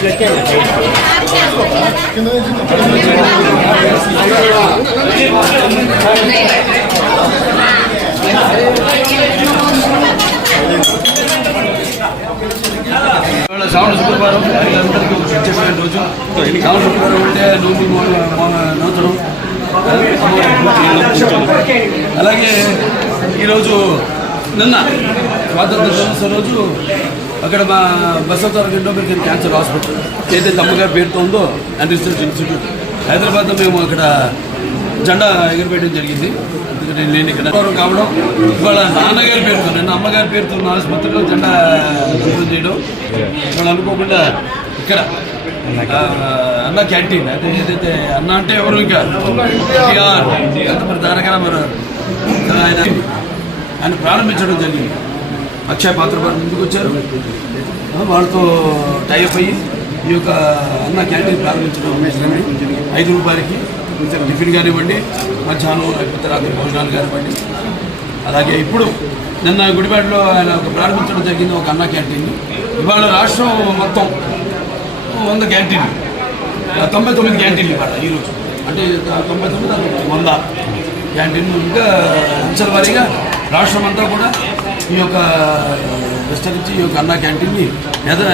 శ్రావణ శుక్రవారం అందరికీ ఒక ప్రత్యేకమైన రోజు. శ్రావణ శుక్రవారం అంటే నూనె నూతనం. అలాగే ఈరోజు నిన్న స్వాతంత్ర దినోత్సవం రోజు అక్కడ మా బసవతారక ఇండోమెరికన్ క్యాన్సర్ హాస్పిటల్ ఏదైతే అమ్మగారి పేరుతో ఉందో అండ్ రీసెర్చ్ ఇన్స్టిట్యూట్ హైదరాబాద్లో మేము అక్కడ జెండా ఎగురవేయడం జరిగింది. ఎందుకంటే నేను ఇక్కడ కావడం ఇవాళ నాన్నగారి పేరుతో నిన్న అమ్మగారి పేరుతో ఉన్న ఆసుపత్రిలో జెండా శుభ్రం చేయడం ఇవాళ అనుకోకుండా ఇక్కడ అన్న క్యాంటీన్ అయితే ఏదైతే అన్న అంటే ఎవరు ఇంకా ఎంత మరి దానికన్నా మరి ఆయన ప్రారంభించడం జరిగింది. అక్షయ పాత్ర వారు ముందుకు వచ్చారు, వాళ్ళతో టైఅప్ అయ్యి ఈ యొక్క అన్న క్యాంటీన్ ప్రారంభించడం 5 రూపాయలకి టిఫిన్ కానివ్వండి, మధ్యాహ్నం లేకపోతే రాత్రి భోజనాలు కానివ్వండి. అలాగే ఇప్పుడు నిన్న గుడివాడలో ఆయన ప్రారంభించడం జరిగింది ఒక అన్న క్యాంటీన్. ఇవాళ రాష్ట్రం మొత్తం 100 క్యాంటీన్లు, 99 క్యాంటీన్లు ఇవాళ ఈరోజు, అంటే 99 100 క్యాంటీన్లు. ఇంకా అంచెల వారీగా రాష్ట్రం అంతా కూడా ఈ యొక్క విస్తరించి ఈ యొక్క అన్న క్యాంటీన్ని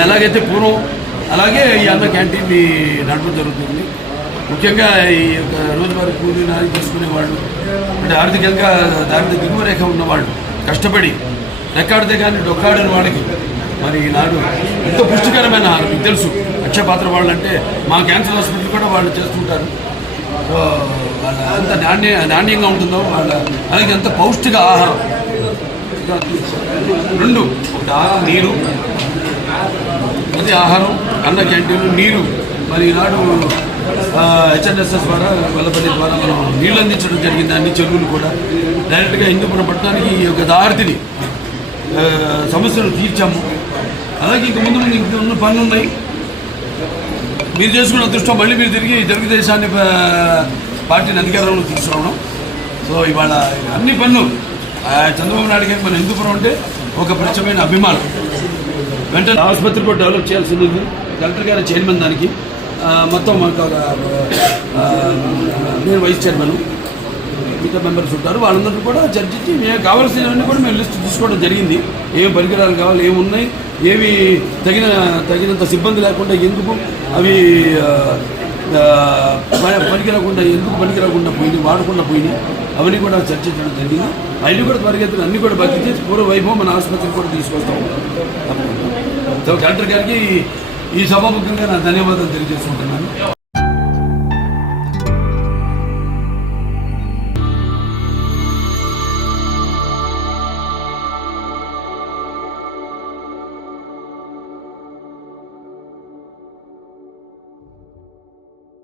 ఎలాగైతే పూర్వం అలాగే ఈ అన్న క్యాంటీన్ని నడపడం జరుగుతుంది. ముఖ్యంగా ఈ యొక్క రోజువారీ కూలీ నాది చేసుకునే వాళ్ళు, అంటే ఆర్థికంగా దాని దిగువ రేఖ ఉన్నవాళ్ళు కష్టపడి రెక్కాడితే కానీ డొక్కాడని వాళ్ళకి మరి ఈనాడు ఎంతో పుష్టికరమైన ఆహారం. మీకు తెలుసు అక్షయ పాత్ర వాళ్ళు అంటే మా క్యాన్సర్ హాస్పిటల్ కూడా వాళ్ళు చేస్తుంటారు. సో వాళ్ళ ఎంత నాణ్యంగా ఉంటుందో వాళ్ళ అలాగే ఎంత పౌష్టిక ఆహారం. 2 నీరు, అది ఆహారం, అన్న క్యాంటీన్ నీరు. మరి ఈనాడు హెచ్ఎన్ఎస్ఎస్ ద్వారా వెల్లపల్లి ద్వారా మనం నీళ్ళు అందించడం జరిగింది. అన్ని చెరువులు కూడా డైరెక్ట్గా హిందూపురం పట్టడానికి ఈ యొక్క దారిని సమస్యలు తీర్చాము. అలాగే ఇంక ముందు ఇంక ఉన్న పనులు ఉన్నాయి. మీరు చేసుకున్న అదృష్టం మళ్ళీ మీరు తిరిగి తెలుగుదేశాన్ని పార్టీని అధికారంలో తీసుకురావడం. సో ఇవాళ అన్ని పనులు చంద్రబాబు నాయుడు గారికి మన హిందూపురం అంటే ఒక ప్రత్యేకమైన అభిమానం. వెంటనే ఆసుపత్రి కూడా డెవలప్ చేయాల్సింది. కలెక్టర్ గారి చైర్మన్ దానికి మొత్తం నేను వైస్ చైర్మన్, మిగతా మెంబర్స్ ఉంటారు. వాళ్ళందరూ కూడా చర్చించి మేము కావాల్సినవన్నీ కూడా మేము లిస్ట్ తీసుకోవడం జరిగింది. ఏం పరికరాలు కావాలి, ఏమున్నాయి, ఏవి తగినంత సిబ్బంది లేకుండా ఎందుకు అవి పనికిరాకుండా ఎందుకు పనికిరాకుండా పోయినాయి, వాడకుండా పోయినాయి, అవన్నీ కూడా చర్చించడం జరిగింది. అవి కూడా త్వరగతిని అన్ని కూడా భర్తీ చేసి పూర్వ వైభవం మన ఆసుపత్రికి కూడా తీసుకొస్తాం. సో కలెక్టర్ గారికి ఈ సభాముఖంగా నా ధన్యవాదాలు తెలియజేసుకుంటున్నాను.